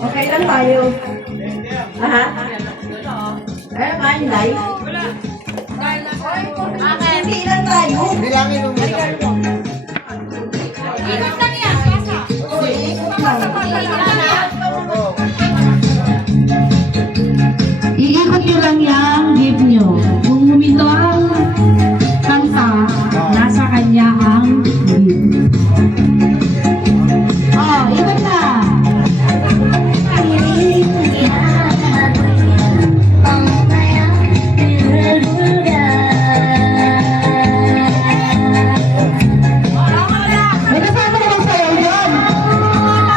Okay lang tayo. Aha. Ay, kain live. Hindi lang tayo. Bilangin mo muna. Ikot lang yan, kasa. Iikot nyo lang yung gift nyo. Kung humito ang kanta, nasa kanya ang gift. Oh, ikot na! May kasama naman sayaw yun!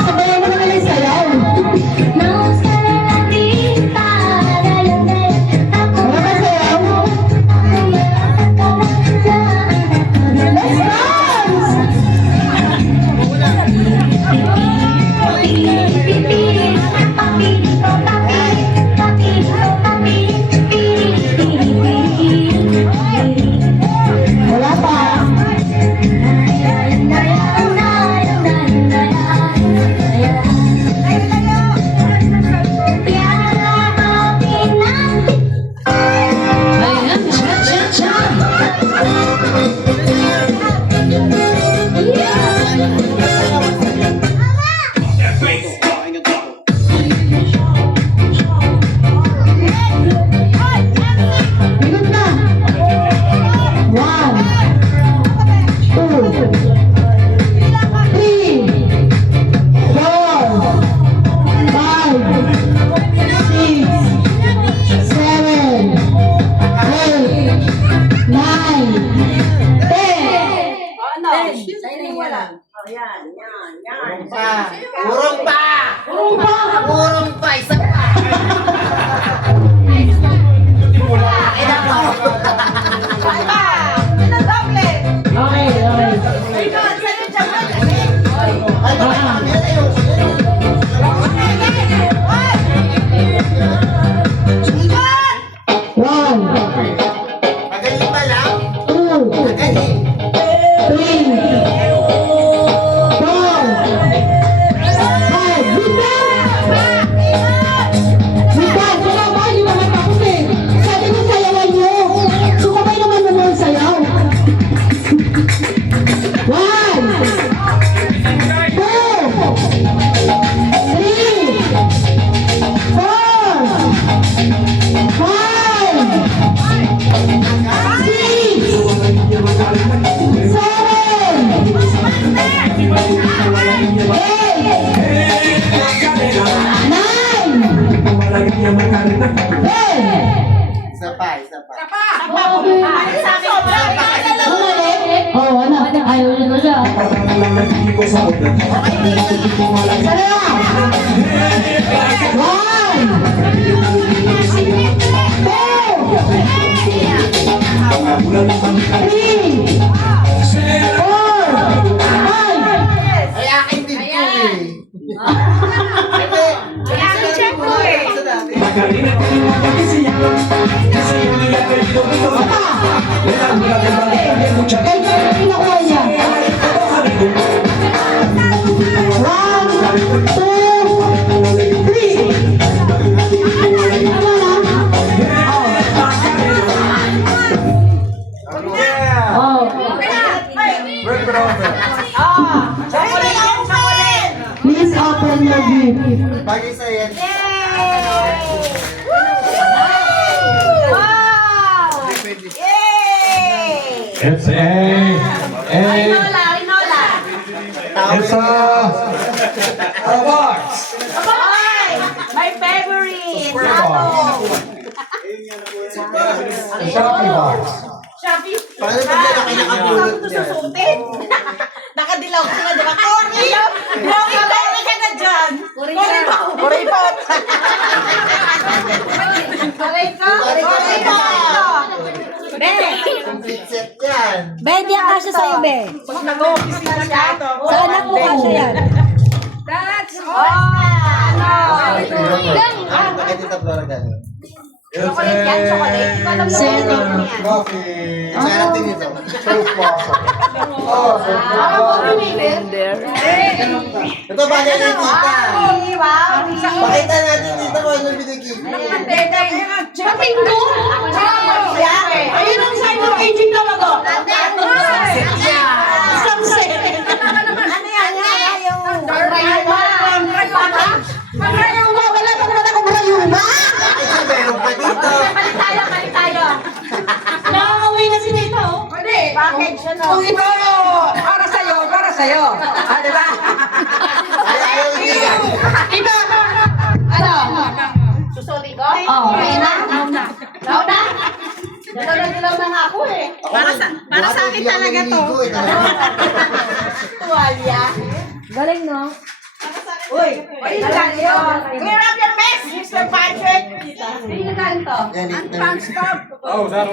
Sabayan mo naman yung sayaw! Wala ba sayaw? Let's dance! Wala pa. Ayan, cha-cha-cha. Ikot na. 1, 2, 3, 4, 5, 6, 7, 8, 9, 10. Ayan, yan. Urong pa! Urong pa! Urong pa! Isa pa! Okay, okay. Ay, bakit tayo? One, Magaling pa lang? two, Magaling. 3, 4, 5. Bitan! Wala ba? Hindi naman tapos eh. Sabi ko sayawan nyo. Sumabay naman naman ang sayaw. 1, 2, 3, 4, 5, Isa pa, isa pa. Oh, ano? Ayaw niyo na siya. Sana lang! 1, 2, 3, 4, 5. Ay, akin din to eh. Ay, check mo eh. Kaya pinakuha niya. 1, 2, 3. Tama na? Oh. Work it over. Please open your gift. Bagay sa yan. Pwede. It's a box. My favorite! A shopping box. Paano pag lalaki nakabulot niya? Nakadilaw ka na, di ba? Cory! Cory ka na dyan! Cory pot! Cory ka! Complete set yan. Ben, di ang kasya sa'yo, Be. Pag nag-office na siya, Sa anak mo kasya yan. that's all! Bakit ito Flora ganun? It's Chocolate yan, chocolate. Ikaw alam mo Zero. yan. coffee. Sarap din ito. Salukwasan. Oh, salukwasan. Ito ba niya kay tita? Wow. Pakita natin dito kung ano binigay. Mapingo! Ayun ang sign of aging talaga. Ano yan? Yung Magrayuma! Wala pa naman akong rayuma! Ito meron pa dito. Balik tayo. Nakakawin na si Nito. Package yun o. Kung ito, para sa'yo. Ah, di ba? Ay, ayaw niya. Ito! Ano? Susuli ko? Oh, Nauna? Dilaw na nga ako eh. Para sa akin talaga to. Tuwalya. Galing, no? Uy, clear up your mess, Mr. Patrick. Yan, ito.